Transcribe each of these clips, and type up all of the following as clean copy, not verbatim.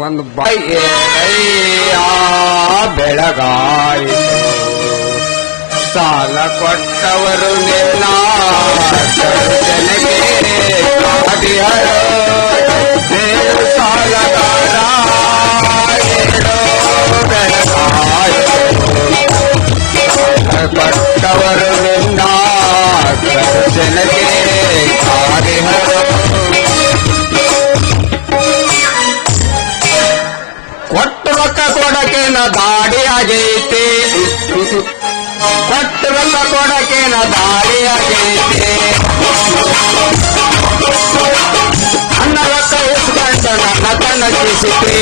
ಒಂದು ಬೆಳಗಾಯಿತು ಸಾಲ ಕೊಟ್ಟವರು ನಿನ್ನ ಜನಗೆ ಕಾದಿಹರು ಸಾಲಗಾರ ಬೆಳಗಾಯಿತು ಕೊಟ್ಟವರು ನಿನ್ನ ಜನಗೆ ಕಾದಿಹರು ಕೊಟ್ಟು ರೊಕ್ಕ ಕೊಡಕೇನ ದಾಡಿ ಆಗೈತೆ ಕೊಟ್ಟು ರೊಕ್ಕ ಕೊಡಕೇನ ದಾಡಿ ಆಗೈತೆ ಅನ್ನ ರೊಕ್ಕ ಇಸ್ಕೊಂಡು ನನ್ನ ಕಣ್ಣಕ್ಕಿಸಿತೆ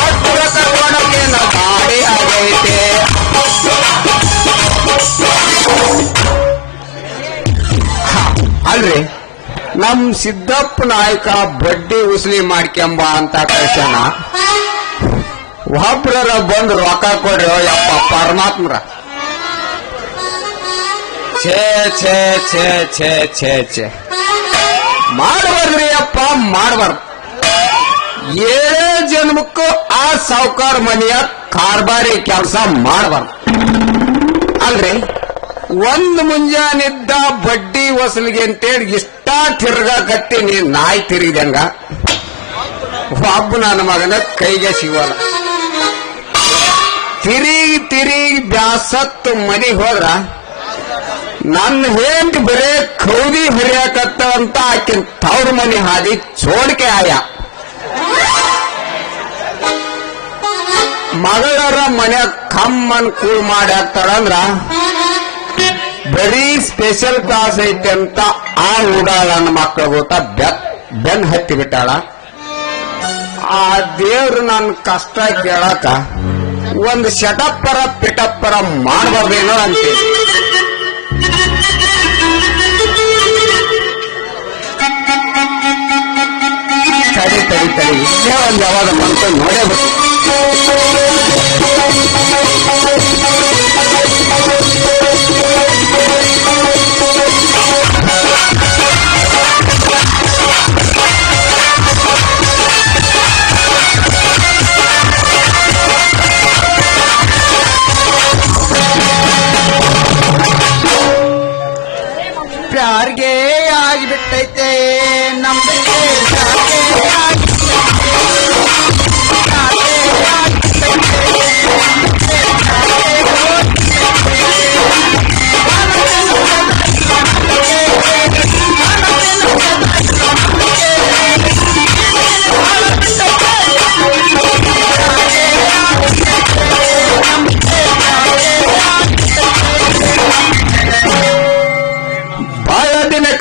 ಕೊಟ್ಟು ರೊಕ್ಕ ಕೊಡಕೇನ ದಾಡಿ ಆಗೈತೆ ಅಲ್ರಿ ನಮ್ ಸಿದ್ದಪ್ಪ ನಾಯಕ ಬಡ್ಡಿ ಉಸ್ಲಿ ಮಾಡ್ಕೆಂಬ ಅಂತ ಕಳ್ಸಣ ಒಬ್ರ ಬಂದು ರೊಕ್ಕ ಕೊಡ್ರಿ ಯಪ್ಪ ಪರಮಾತ್ಮರ ಛೇ ಛೇ ಛೇ ಛೇ ಛೇ ಛೇ ಮಾಡಬಾರ್ದ್ರಿ ಅಪ್ಪ ಮಾಡಬಾರ್ದು ಏಳೇ ಜನ್ಮಕ್ಕೂ ಆ ಸಾವುಕಾರ ಮನೆಯ ಕಾರ್ಬಾರಿ ಕೆಲಸ ಮಾಡಬಾರ್ದು ಅಲ್ರಿ ಒಂದ್ ಮುಂಜಾನಿದ್ದ ಬಡ್ಡಿ ವಸೂಲಿಗೆ ಅಂತೇಳಿ ಇಷ್ಟ ತಿರ್ಗಾಕತ್ತೀನಿ ನಾಯಿ ತಿರುಗಿದಂಗ ಒಬ್ಬ ನನ್ನ ಮಗನ ಕೈಗೆ ಸಿಗೋಲ್ಲ ತಿರುಗಿ ತಿರುಗಿ ಬ್ಯಾಸತ್ತು ಮನೆಗೆ ಹೋದ್ರ ನನ್ನ ಹೆಂಡತಿ ಬರೇ ಕೌದಿ ಹರಿಯಾಕತ್ತ ಅಂತ ಆಕಿನ ತವ್ರ ಮನೆ ಹಾದಿ ಚೋಡಿಕೆ ಆಯ ಮಗಳರ ಮನೆ ಕಮ್ಮನ್ ಕೂಳ್ ಮಾಡಿ ಹಾಕ್ತಾರಂದ್ರ ಬರೀ ಸ್ಪೆಷಲ್ ಕ್ಲಾಸ್ ಐತೆ ಅಂತ ಆ ಉಡಾಳ ನನ್ನ ಮಕ್ಕಳ ಊಟ ಬೆನ್ ಹತ್ತಿ ಬಿಟ್ಟಾಳ ಆ ದೇವ್ರು ನನ್ನ ಕಷ್ಟ ಕೇಳಕ ಒಂದು ಶಟಪ್ಪರ ಪಿಟಪ್ಪರ ಮಾಡಬಾರ್ದೇನೋ ಅಂತೀನಿ ತಡಿ ತಡಿ ತಡಿ ಇಲ್ಲೇ ಒಂದು ಯಾವಾಗ ಬಂತು ನೋಡೇ ಬಿಟ್ಟು ಪ್ಯಾರ್ಗೆ ಆಗಿಬಿಟ್ಟೈತೆ ನಮ್ಗೆ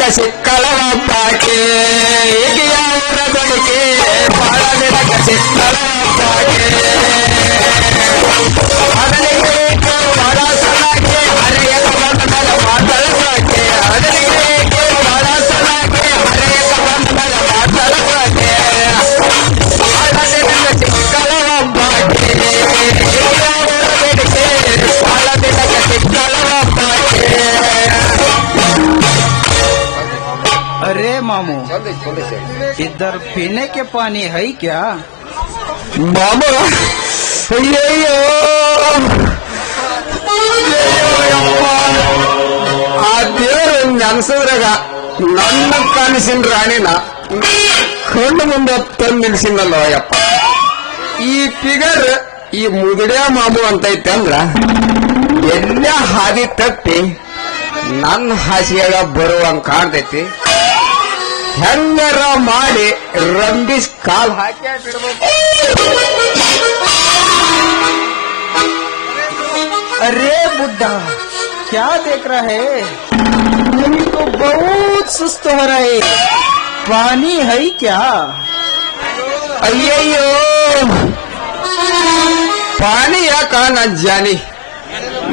ಸಿಕ್ಕಳ ಪಾಕೆ ಈಗ ಯಾವ ಬದುಕೆ ಬಾಳ ದಿನಕ ಸಿಕ್ಕಳ ಪಾಕೆ ಅದನಿಗೆ ಬಹಳ ಸಲಕ್ಕೆ ಹರೆಯಕ ಬಂದ ಮೇಲೆ ಮಾತಾಡಕ್ಕೆ ಅದನಿಗೆ ಬಹಳ ಸಲಕ್ಕೆ ಹರೆಯಕ ಬಂದ ಮೇಲೆ ಮಾತಾಡಕ್ಕೆ ಬಾಳ ದಿನಕ ಸಿಕ್ಕಳ ಪಾಕೆ ಈಗ ಯಾವ ಬೇಡಿಕೆ ಬಾಳ ದಿನಕ ಸಿಕ್ಕಳ ಪಾಕೆ अरे मामू इधर पीने के पानी है क्या? मामा अಯ್ಯಯ್ಯೋ ಆ ದೇವ್ರ ನೆನ್ಸದ್ರಾಗ ನನ್ನ ಕನಸಿನ ರಾಣಿನ ಕಣ್ಣು ಮುಂದೆ ತಂದು ನಿಲ್ಸಿನಲ್ಲೋ ಯಪ್ಪ ಈ ಫಿಗರ್ ಈ ಮುದುಡ್ಯಾ ಮಾಮು ಅಂತ ಐತೆ ಅಂದ್ರ ಎಲ್ಲ ಹಾದಿ ತಪ್ಪಿ ನನ್ನ ಹಾಸಿಯಾಗ ಬರುವಂಗ ಕಾಣ್ತೈತಿ ಹೆಂಗರ ಮಾಡಿ ರಂಬಿಸ್ ಕಾಲ್ ಹಾಕಿ ಬಿಡ್ಬೇಕು अरे बुड्ढा क्या देख रहा है? मेरे को बहुत सुस्त हो रहा है, पानी है क्या? ಅಯ್ಯಯ್ಯೋ ಪಾನಿ ಯಾಕ ನನ್ ಜಾನಿ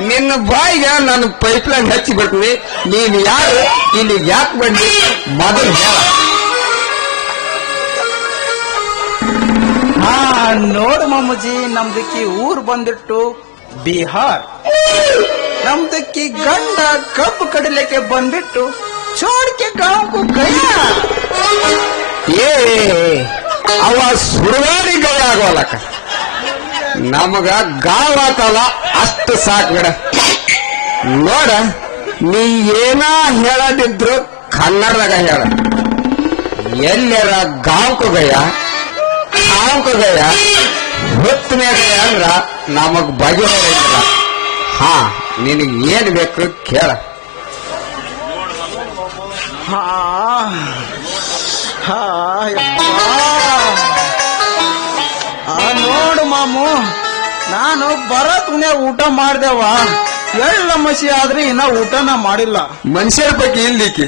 ನಿನ್ನ ಬಾಯಿಗೆ ನಾನು ಪೈಪ್ ಲೈನ್ ಹಚ್ಚಿ ಬಿಡ್ತೀನಿ ನೀನ್ ಯಾರು ಇಲ್ಲಿ ಯಾಕೆ ಬಂದಿ ಮೊದಲು ಹೇಳ ಹಾ ನೋಡ್ ಮಾಮೂಜಿ ನಮ್ದಕ್ಕಿ ಊರ್ ಬಂದಿಟ್ಟು ಬಿಹಾರ್ ನಮ್ದಕ್ಕಿ ಗಂಡ ಕಬ್ಬು ಕಡಲೆಕ್ಕೆ ಬಂದ್ಬಿಟ್ಟು छोड़ के गांव को गया ಏ ಅವ ಸುಡುಗಾಡಿ ಗೈ ಆಗೋಲಕ್ಕ ನಮಗ ಗಾವಾತಲ್ಲ ಅಷ್ಟು ಸಾಕ್ ಬಿಡ ನೋಡ ನೀ ಏನ ಹೇಳದಿದ್ರು ಕನ್ನಡದಾಗ ಹೇಳ ಎಲ್ಲರ ಗಾಂಕು ಗಯ ಕಾಂಕು ಗಯ ಹೊತ್ತನೇ ಗಯ ಅಂದ್ರ ನಮಗ್ ಬಗೆಹರಿಲ್ಲ ಹಾ ನಿನಗೆ ಏನ್ ಬೇಕು ಕೇಳ ಹಾ ಹಾ ಯಪ್ಪಾ. ನೋಡು ಮಾಮು ನಾನು ಬರತ್ನೆ ಊಟ ಮಾಡ್ದೇವ ಎಳ್ಳ ಮಸಿ ಆದ್ರೆ ಇನ್ನ ಊಟನ ಮಾಡಿಲ್ಲ ಮನುಷ್ಯರ ಬಗ್ಗೆ ಇಲ್ಲಿಕ್ಕೆ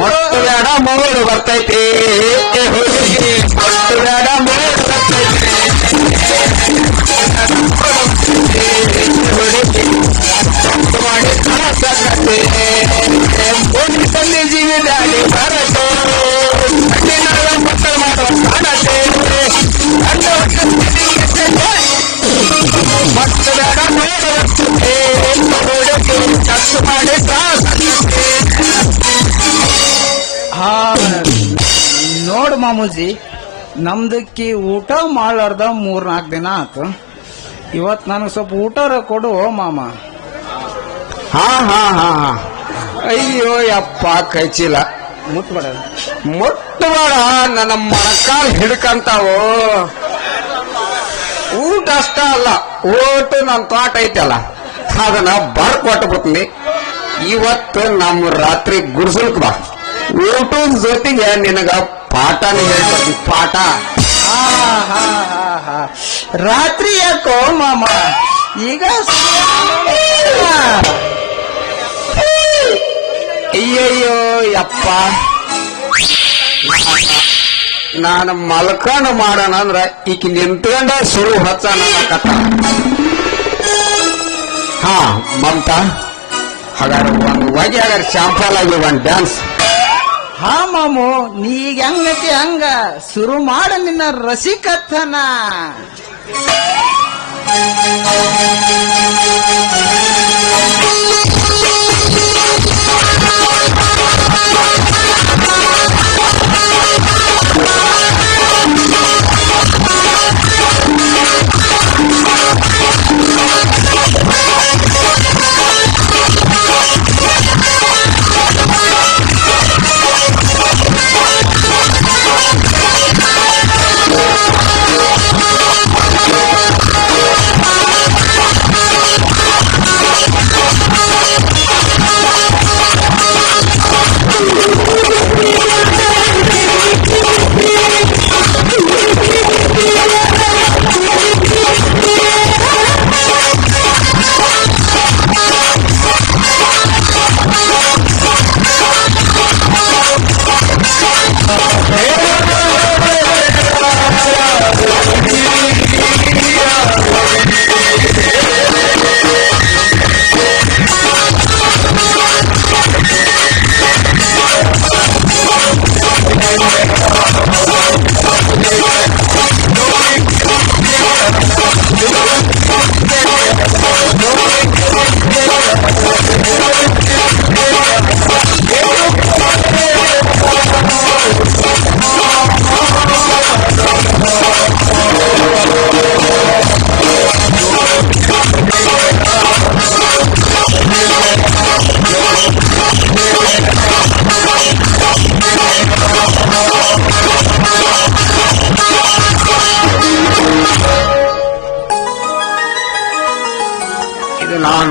ಮೊತ್ತ ಬೇಡ ಮಗಳು ಬರ್ತೈತಿ ಹುಡುಗಿ ಮೊತ್ತ ಬೇಡ ಮಗಳು ಬರ್ತೈತಿ ಹುಡುಗಿ ಮಾಡಿ ಸಾಕತ್ತೆ ಮುಂದೆ ಜೀವಿ ದಾಡಿ ಬರತ್ತೆ ಮಕ್ಕಳು ಮಾಡುವ ಕಾಣತ್ತೆ ಮೊತ್ತ ಬೇಡ ಮಗಳು ಬರ್ತೈತಿ ಹುಡುಗಿ ಕಷ್ಟ ಮಾಡಿ ಸಾಕತ್ತೆ ಹಾ ನೋಡು ಮಾಮೂಜಿ ನಮ್ದಕ್ಕಿ ಊಟ ಮಾಡ್ಲಾರ್ದ 3-4 ದಿನ ಆತು ಇವತ್ ನನಗೆ ಸ್ವಲ್ಪ ಊಟರ ಕೊಡು ಮಾಮ ಹಾ ಹಾ ಹಾ ಹಾ ಅಯ್ಯೋ ಯಪ್ಪ ಕೈಚಿಲ್ಲ ಮುಟ್ಬೇಡ ಮುಟ್ಟಬೇಡ ನನ್ನ ಮೊಣಕಾಲ್ ಹಿಡ್ಕಂತಾವು ಊಟ ಅಷ್ಟ ಅಲ್ಲ ಓಟು ನನ್ನ ತೋಟ ಐತಲ್ಲ ಅದನ್ನ ಬರ್ಕೊಟ್ಟು ಬಿಡ್ತೀನಿ ಇವತ್ತು ನಮ್ಮ ರಾತ್ರಿ ಗುಡ್ಸಲ್ಕ್ ಬಾ ಊಟದ ಜೊತೆಗೆ ನಿನಗ ಪಾಠನ ಹೇಳ್ಕೊಡ್ತೀನಿ ಪಾಠ ರಾತ್ರಿ ಯಾಕೋ ಮಾಮ ಈಗ ಅಯ್ಯಯ್ಯೋ ಯಪ್ಪ ನಾನು ಮಲ್ಕೊಂಡು ಮಾಡೋಣ ಅಂದ್ರ ಈಗ ನಿಂತ್ಕೊಂಡ ಸುರು ಹಚ್ಚ ಕಥ ಹಾ ಮಮತಾ ಹಾಗಾದ್ರೆ ಒಂದು ಹೋಗಿ ಹಾಗಾದ್ರೆ ಶಾಂಪಲ್ ಆಗಿ ಒಂದು ಡ್ಯಾನ್ಸ್ ಹಾ ಮಾಮು ನೀಗ ಹೆಂಗತಿ ಹಂಗ ಶುರು ಮಾಡ ನಿನ್ನ ರಸಿಕಥನ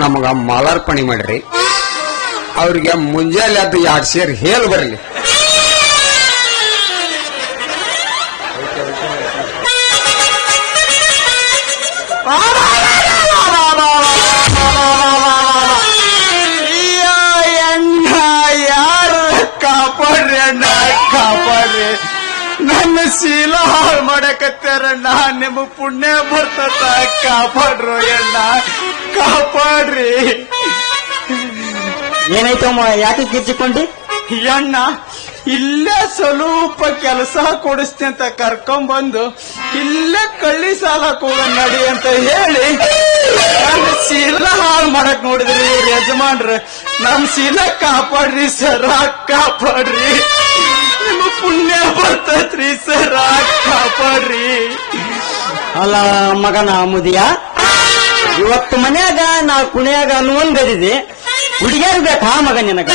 ನಮಗ ಮಾಲಾರ್ಪಣೆ ಮಾಡ್ರಿ ಅವ್ರಿಗೆ ಮುಂಜಾನೆ ಅದು 2 ಸೇರ್ ಹೇಳಿ ಬರಲಿ ಕಾಪಾಡ್ರಿ ನನ್ನ ಶೀಲ ಹಾಳು ಮಾಡಕತ್ತಾರಣ್ಣ ನಿಮ್ಮ ಪುಣ್ಯ ಬರ್ತದ ಕಾಪಾಡ್ರು ಅಣ್ಣ ಕಾಪಾಡ್ರಿ ಏನಾಯ್ತಮ್ಮ ಯಾಕೆ ಕಿರ್ಚಿಕೊಂಡಿ ಅಣ್ಣ ಇಲ್ಲೇ ಸ್ವಲ್ಪ ಕೆಲಸ ಕೊಡಿಸ್ತಿ ಅಂತ ಕರ್ಕೊಂಡ್ಬಂದು ಇಲ್ಲೇ ಕಳ್ಳಿ ಸಾಲ ಹೋಗ ನಡಿ ಅಂತ ಹೇಳಿ ನನ್ನ ಶೀಲ ಹಾಳು ಮಾಡಕ್ ನೋಡಿದ್ರಿ ಇವ್ರ ಯಜಮಾನ್ರ ನಮ್ ಶೀಲ ಕಾಪಾಡ್ರಿ ಸರ ಕಾಪಾಡ್ರಿ ಸರ ಕಾಪಾಡ್ರಿ. ಅಲ್ಲ ಮಗನ ಮುದಿಯ, ಇವತ್ತು ಮನ್ಯಾಗ ನಾ ಕುಣಿಯಾಗ ಅನ್ನುವಂಗದಿದೆ, ಹುಡುಗಿಯಾಗ ಬೇಕಾ ಮಗ ನಿನಗ?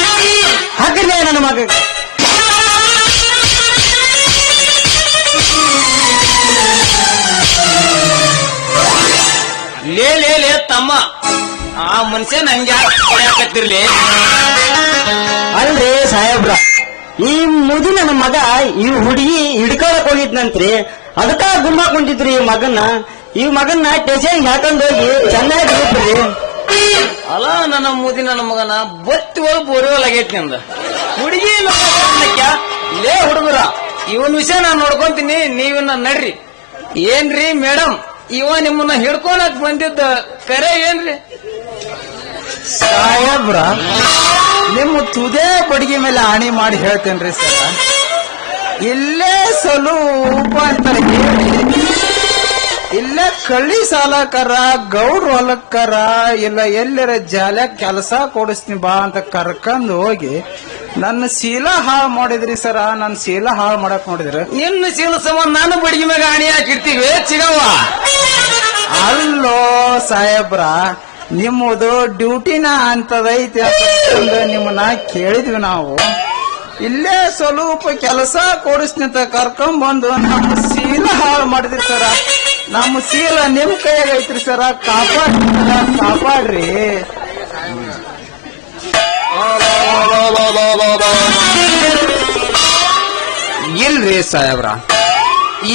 ಹಾಕಿದ್ರೆ ನನ್ನ ಮಗ ಲೇ ಲೇ ಲೇ ತಮ್ಮ, ಆ ಮನುಷ್ಯ ನಂಗೆ ಯಾಕತ್ತಿರ್ಲಿ? ಅಲ್ರಿ ಸಾಹೇಬ್ರ, ಈ ಮುದಿ ನನ್ನ ಮಗ ಈ ಹುಡುಗಿ ಹಿಡ್ಕೊಳಕ್ ಹೋಗಿದ್ನಂತ್ರಿ, ಅದಕ್ಕ ಗುಮ್ಮಾಕೊಂಡಿದ್ರಿ ಈ ಮಗನ್ನ. ಈ ಮಗನ್ನ ಟೆಷನ್ ಹಾಕೊಂಡ್ ಹೋಗಿ ಚೆನ್ನಾಗಿ ಇರ್ತೀರಿ. ಅಲ್ಲ ನನ್ನ ಮುದಿ ನನ್ನ ಮಗನ ಬತ್ತಿ ಹೋಗಿ ಬೋರಿವಲ್ ಆಗೈತಿ ನಂದ. ಹುಡುಗಿ ಲೇ ಹುಡುಗರ, ಇವನ್ ವಿಷಯ ನಾನ್ ನೋಡ್ಕೊಂತೀನಿ, ನೀವನ್ನ ನಡ್ರಿ. ಏನ್ರಿ ಮೇಡಮ್, ಇವ ನಿಮ್ಮನ್ನ ಹಿಡ್ಕೊಳಕ್ ಬಂದಿದ್ದ ಕರೆ ಏನ್ರಿ? ಸಾಹೇಬ್ರ, ನಿಮ್ಮ ತುದೇ ಬಡಿಗೆ ಮೇಲೆ ಆಣಿ ಮಾಡಿ ಹೇಳ್ತೇನ್ರಿ ಸರ. ಇಲ್ಲೇ ಸ್ವಲ್ಪ ಅಂತ ಹೇಳಿ ಇಲ್ಲೇ ಕಳ್ಳಿ ಸಾಲಕರ ಗೌಡ್ರ ಹೊಲಕ್ಕರ ಇಲ್ಲ ಎಲ್ಲರ ಜಾಲ ಕೆಲಸ ಕೊಡಿಸ್ತೀನಿ ಬಾ ಅಂತ ಕರ್ಕೊಂಡ್ ಹೋಗಿ ನನ್ನ ಶೀಲ ಹಾಳು ಮಾಡಿದ್ರಿ ಸರ. ನನ್ನ ಶೀಲ ಹಾಳು ಮಾಡಕ್ ನೋಡಿದ್ರ. ನಿನ್ನ ಶೀಲ ಸಂಬಂಧ ನಾನು ಬಡಿಗೆ ಮ್ಯಾಗ ಆಣಿ ಹಾಕಿರ್ತೀವಿ ಚಿಗವ್ವ. ಅಲ್ಲೋ ಸಾಹೇಬ್ರ, ನಿಮ್ಮದು ಡ್ಯೂಟಿನ ಅಂತದೈತಿ ಅಂತ ನಿಮ್ಮನ್ನ ಕೇಳಿದ್ವಿ ನಾವು. ಇಲ್ಲೇ ಸ್ವಲ್ಪ ಕೆಲಸ ಕೊಡಿಸ್ತೀನಿ ಅಂತ ಕರ್ಕೊಂಡ್ ಬಂದು ನಮ್ಮ ಶೀಲ ಹಾಳು ಮಾಡಿದ್ರಿ ಸರ. ನಮ್ಮ ಶೀಲ ನಿಮ್ ಕೈಯಾಗ ಐತ್ರಿ ಸರ, ಕಾಪಾಡ್ರಿ. ಇಲ್ರಿ ಸಾಹೇಬ್ರ,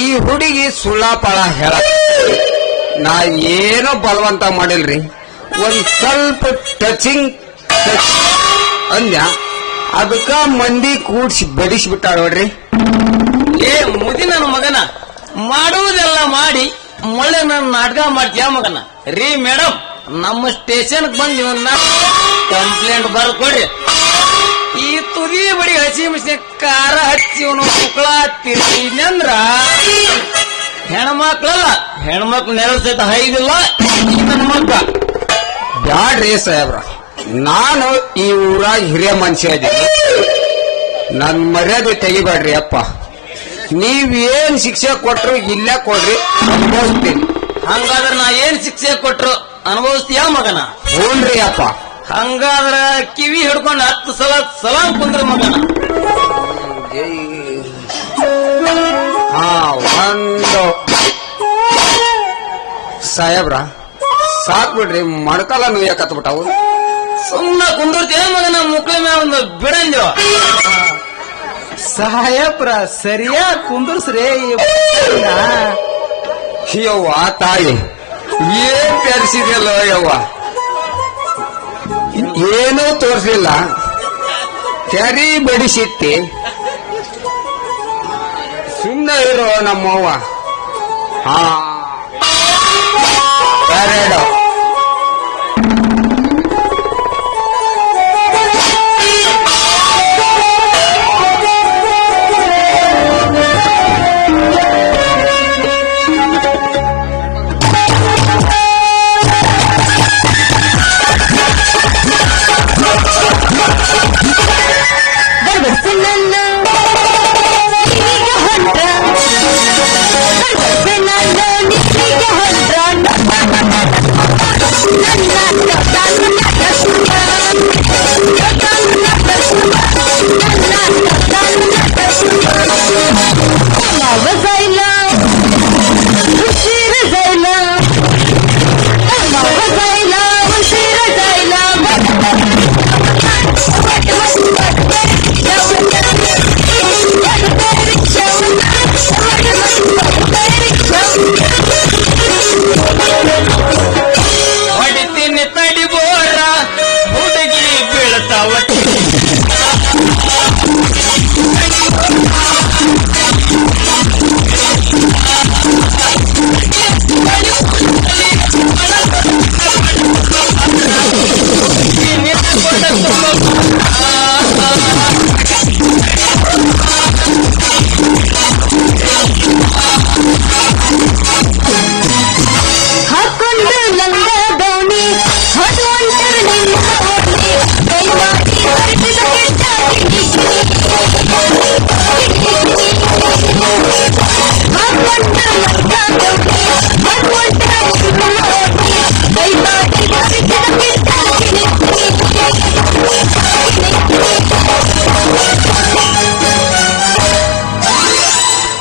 ಈ ಹುಡುಗಿ ಸುಳ್ಳಾಪಳ ಹೇಳ, ನಾ ಏನೋ ಬಲವಂತ ಮಾಡಿಲ್ರಿ. ಒಂದ್ ಸ್ವಲ್ಪ ಟಚಿಂಗ್ ಅಂದ್ಯ, ಅದಕ್ಕ ಮಂದಿ ಕೂಡ್ಸಿ ಬಡಿಸ್ಬಿಟ್ಟಾಳ ನೋಡ್ರಿ. ಏ ಮುದಿ ನನ್ನ ಮಗನ, ಮಾಡುವುದೆಲ್ಲ ಮಾಡಿ ಒಳ್ಳೆ ನನ್ನ ನಾಟಕ ಮಾಡ್ತೀಯ ಮಗನ. ರೀ ಮೇಡಮ್, ನಮ್ಮ ಸ್ಟೇಷನ್ ಬಂದ್ ಇವನ್ನ ಕಂಪ್ಲೇಂಟ್ ಬರ್ಕೊಡ್ರಿ. ಈ ತುದಿ ಬಡಿ ಹಸಿ ಮಿಸಿ ಕಾರ ಹಚ್ಚಿ ಇವನು ಮುಕ್ಳ ತಿರ್ಸಿದ್ನಂದ್ರ ಹೆಣ್ಮಕ್ಳಲ್ಲ, ಹೆಣ್ಮಕ್ಳು ನೆರಳು ಸಹಿತ ಹೈದಿಲ್ಲ ನನ್ನ ಮಕ್ಕ. ಬ್ಯಾಡ್ರಿ ಸಾಹೇಬ್ರ, ನಾನು ಈ ಊರಾಗ ಹಿರಿಯ ಮನುಷ್ಯ ಇದ್ದೀನಿ, ನನ್ ಮರ್ಯಾದೆ ತೆಗಿಬೇಡ್ರಿ ಅಪ್ಪ. ನೀವೇನ್ ಶಿಕ್ಷೆ ಕೊಟ್ರು ಇಲ್ಲೇ ಕೊಡ್ರಿ, ಅನುಭವಿಸ್ತೀನಿ. ಹಂಗಾದ್ರ ನಾ ಏನ್ ಶಿಕ್ಷೆ ಕೊಟ್ರು ಅನುಭವಿಸ್ತೀಯ ಮಗನ? ಹ್ಞೂನ್ರಿ ಅಪ್ಪ. ಹಂಗಾದ್ರ ಕಿವಿ ಹಿಡ್ಕೊಂಡು 10 ಸಲ ಸಲಾಂ ಕುಂದ್ರ ಮಗನ. ಹಾ, ಒಂದು ಸಾಹೇಬ್ರ ಸಾಕ್ ಬಿಡ್ರಿ, ಮೊಣಕಾಲ ನೋಯಕತ್ಬಿಟ್ಟವು. ಸುಮ್ಮನೆ ಕುಂದಿರ್ತೀಯ ಮಗನ, ಮುಕ್ಳ ಮ್ಯಾಲ ಒಂದು ಬಿಡಂಜೋ. ಸಾಹೇಬ್ರ ಸರಿಯಾಗಿ ಕುಂದ್ರಸ್ರಿ. ಯವ್ವ ತಾಯಿ, ಏನ್ ತರಿಸಿದೆಯಲ್ಲೋ ಯವ್ವ, ಏನೂ ತೋರಿಸಲಿಲ್ಲ, ಕೆರಿ ಬಡಿಸಿತ್ತಿ. ಸುಮ್ಮನೆ ಇರೋ ನಮ್ಮವ್ವ. ಹಾ, ಎರಡು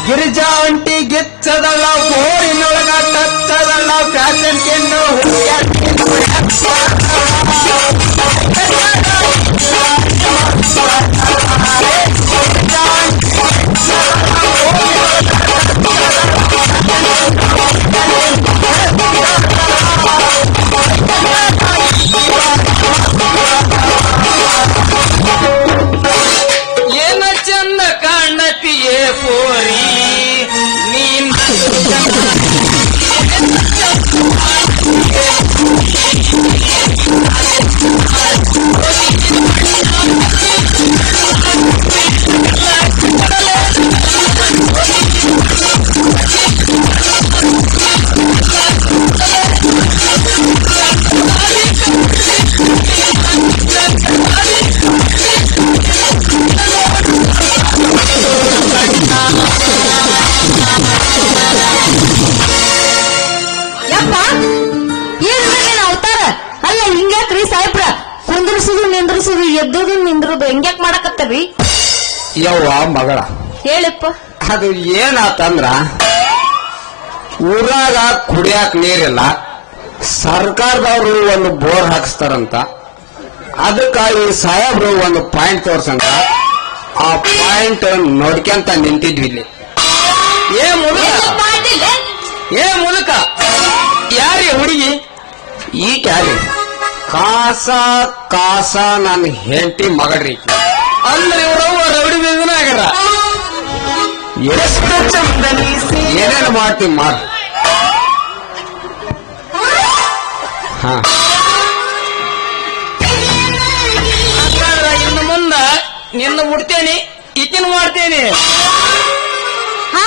ಗಿರಿಜಾ ಅಂಟಿ ಗಿಚ್ಚದಲ್ಲ ಬೋರಿನೊಳಗ ಟಚ್ಚದಲ್ಲ ಫ್ಯಾಷನ್ ಕೆನ್ನು ಏನ ಚಂದ ಕಾಣತಿಯೇ ಪೋರಿ ನೀನ್ ಯಪ್ಪ ಏನ್ ಅವತಾರ ಅಲ್ಲ ಹಿಂಗ್ಯಾಕ್ರಿ ಸಾಹೇಬ್ರ ಕುಂದ್ರಸುದು ನಿಂದ್ರಸುದು ಎದ್ದುದು ನಿಂದ್ರುದು ಹಿಂಗ್ಯಾಕ್ ಮಾಡಕತ್ತರಿ ಯವ್ವ ಮಗಳ ಹೇಳಪ್ಪ ಅದು ಏನಾತಂದ್ರ ಊರಾಗ ಕುಡಿಯಾಕ ನೀರಿಲ್ಲ ಸರ್ಕಾರದವ್ರು ಒಂದು ಬೋರ್ ಹಾಕಿಸ್ತಾರಂತ ಅದಕ್ಕಾಗಿ ಸಾಹೇಬ್ರು ಒಂದು ಪಾಯಿಂಟ್ ತೋರ್ಸಂತ ಆ ಪಾಯಿಂಟ್ ನೋಡ್ಕೊಂತ ನಿಂತಿದ್ವಿ ಇಲ್ಲಿ. ಏ ಮೂಲಕ ಯಾರಿ ಹುಡುಗಿ ಈ ಕ್ಯಾರಿ ಕಾಸ ಕಾಸ ನನ್ನ ಹೆಂಡತಿ ಮಗಳ್ರಿ ಈಕಿ. ಅಂದ್ರೆ ಇವ್ರವ್ವ ರೌಡಿ ಬೇಗನ ಆಗ್ಯಾರ ಎಷ್ಟು ಚಂದನಿ ಏನೇನು ಮಾಡ್ತೀವಿ ಮಾಡ್ ಹಾ ಹಂಗಾದ್ರ ಇನ್ನು ಮುಂದ ನಿನ್ನ ಮುಡ್ತೇನಿ ಈಕಿನ ಮಾಡ್ತೇನಿ ಹಾ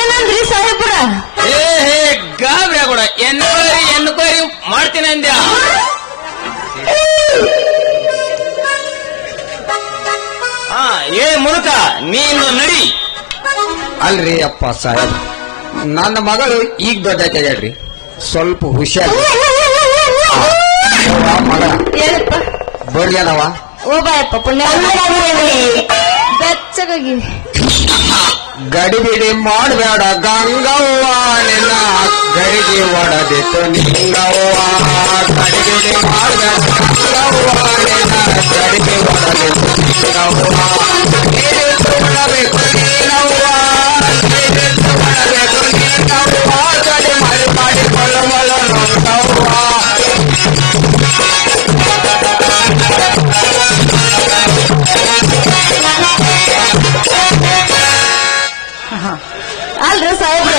ಏನಂದ್ರಿ ಸಾಹೇಬ್ರ ಏ ಹೇ ಗಾಬರಿ ಆಗೋಡ ಎನ್ಕ್ವೈರಿ ಮಾಡ್ತೀನಿ ಅಂದ್ಯಾ ಹಾ ಏ ಮೂಲಕ ನೀನು ನಡಿ ಅಲ್ರಿ ಅಪ್ಪ ಸಾಹೇಬ್ ನನ್ನ ಮಗಳು ಈಗ ದೊಡ್ಡಾಗ್ಯಾಳ್ರಿ ಸ್ವಲ್ಪ ಹುಷಾರಿ ಮಗ ಹೇಳಪ್ಪ ಬಡ್ಯಾನವ ಓ ಬಾಯಪ್ಪ ಪುಣ್ಯ ಬೆಚ್ಚಗಾಗಿ ಗಡಿಬಿಡಿ ಮಾಡಬೇಡ ಗಂಗವ್ವ ನಿನ್ನ ಗಡಿಗೆ ಒಡದಿತ್ತು ನಿಂಗವ್ವ ಗಡಿಬಿಡಿ ಮಾಡಬೇಡ ಗಂಗವ್ವ ನಿನ್ನ ಗಡಿಗೆ ಒಡದಿತ್ತು ನಿಂಗವ್ವ ನೀರಿಟ್ಟು ಬಿಡಬೇಕು ನೀನವ್ವ ನೀರಿಟ್ಟು ಬಿಡಬೇಕು ನೀನವ್ವ ಗಡಿ ಮಾಡಿ ಕೊಳ್ಳಬಲ್ಲ ನೋಡವ್ವ ಅಲ್ರಿ ಸಾಹೇಬ್ರ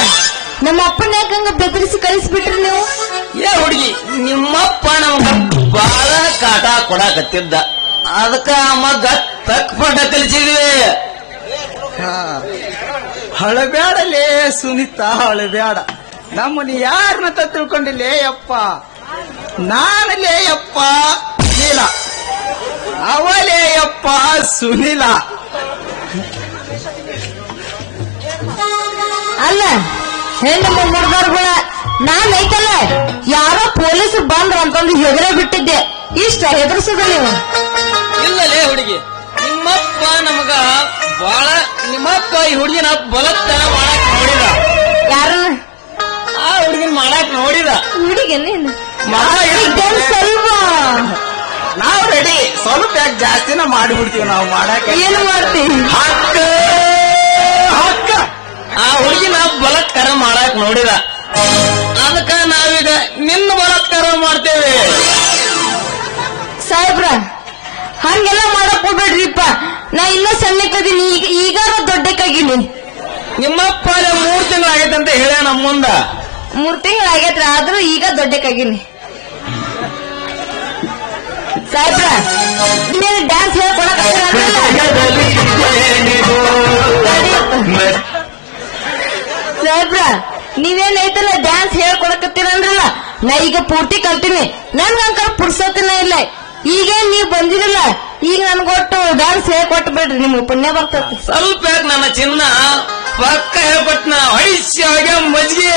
ನಮ್ಮ ಅಪ್ಪನ ಯಾಕಂಗ ಬೆದರಿಸಿ ಕಳಿಸ್ಬಿಟ್ರಿ ನೀವು ಏ ಹುಡುಗಿ ನಿಮ್ಮಪ್ಪ ನಮ್ಗ ಬಾಳ ಕಾಟ ಕೊಡಾಕತ್ತಿದ್ದ ಅದಕ್ಕ ಮಗ ತಕ್ಪಟ ಕಲಿಸಿದ್ವಿ ಹಳಬ್ಯಾಡಲೇ ಸುನೀತಾ ಹಳಬ್ಯಾಡ ನಮ್ಮನ್ನ ಯಾರನ್ನ ತಿಳ್ಕೊಂಡಿಲ್ಲೇ ಯಪ್ಪ ನಾನಲೇ ಯಪ್ಪ ನೀಲ ಅವಲೇ ಯಪ್ಪ ಸುನೀಲ ಅಲ್ಲ ಹೆಣ್ಣು ಮುರ್ದಾರ್ಗಳ ನಾನ್ ಐತಲ್ಲ ಯಾರೋ ಪೊಲೀಸ್ ಬಂದ್ರ ಅಂತಂದು ಹೆದರೇ ಬಿಟ್ಟಿದ್ದೆ ಇಷ್ಟ ಹೆದರ್ಸುದ ನೀವು ಇಲ್ಲಲೇ ಹುಡುಗಿ ನಿಮ್ಮಪ್ಪ ನಮಗ ಬಾಳ ನಿಮ್ಮಪ್ಪ ಈ ಹುಡುಗಿನ ಬಲತ್ತನ ಮಾಡಾಕ್ ನೋಡಿದ ಯಾರನ್ನ ಆ ಹುಡುಗಿನ ಮಾಡಾಕ್ ನೋಡಿದ ಹುಡುಗಿ ನೀನು ಮಗ ಸ್ವಲ್ಪ ನಾವು ರೆಡಿ ಸ್ವಲ್ಪ ಯಾಕೆ ಜಾಸ್ತಿನ ಮಾಡಿಬಿಡ್ತೀವಿ ನಾವು ಮಾಡಕ್ಕೆ ಏನು ಮಾಡ್ತಿ ಹಕ್ಕ ಹಕ್ಕ ಆ ಹುಡುಗಿನ ಬಲತ್ಕಾರ ಮಾಡಾಕ್ ನೋಡಿದ ಅದಕ್ಕ ನಾವೀಗ ನಿನ್ನ ಬಲತ್ಕಾರ ಮಾಡ್ತೇವೆ ಸಾಹೇಬ್ರ ಹಂಗೆಲ್ಲ ಮಾಡಕ್ ಹೋಗ್ಬೇಡ್ರಿಪ್ಪ ನಾ ಇನ್ನೂ ಸಣ್ಣಕ್ಕದೀನಿ ಈಗಾರ ದೊಡ್ಡಕ್ಕಾಗಿನಿ ನಿಮ್ಮಪ್ಪ 3 ತಿಂಗಳಾಗೈತೆ ಅಂತ ಹೇಳ ನಮ್ಮ ಮುಂದ 3 ತಿಂಗಳಾಗೈತ್ರ ಆದ್ರೂ ಈಗ ದೊಡ್ಡಕ್ಕಾಗಿನಿ ಸಾಹೇಬ್ರ ನೀನು ಡ್ಯಾನ್ಸ್ ಹೇಳ್ಕೊಡಕ್ ಸಾಹೇಬ್ರ ನೀವೇನೈತಲ್ಲ ಡ್ಯಾನ್ಸ್ ಹೇಳ್ಕೊಡಕತ್ತೀರಂದ್ರಲ್ಲ ನಾ ಈಗ ಪೂರ್ತಿ ಕಲ್ತೀನಿ ನನ್ಗಂಕರ ಪುಡ್ಸೋತಿನ ಇಲ್ಲ ಈಗೇನ್ ನೀವ್ ಬಂದಿರಲ್ಲ ಈಗ ನನ್ಗೊಟ್ಟು ಡ್ಯಾನ್ಸ್ ಹೇಳ್ಕೊಟ್ಟು ಬಿಡ್ರಿ ನಿಮ್ಗೆ ಪುಣ್ಯ ಬರ್ತೈತಿ ಸ್ವಲ್ಪ ಯಾಕೆ ನನ್ನ ಚಿನ್ನ ಪಕ್ಕ ಹೇಳ್ಕೊಟ್ನ ಹೊಯ್ಸ್ಯಾಗ ಮಜ್ಗೆ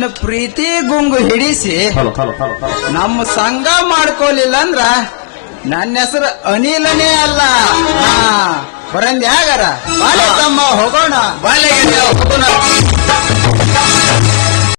ನಿನ್ನ ಪ್ರೀತಿ ಗುಂಗು ಹಿಡಿಸಿ ನಮ್ಮ ಸಂಘ ಮಾಡ್ಕೊಲಿಲ್ಲ ಅಂದ್ರ ನನ್ನ ಹೆಸರು ಅನಿಲನೇ ಅಲ್ಲ. ಬರಂದ್ ಯಾಗಾರ ಬಾಲೆ ತಮ್ಮ ಹೋಗೋಣ. ಬಾಳೆಗೆ ಹೋಗೋಣ.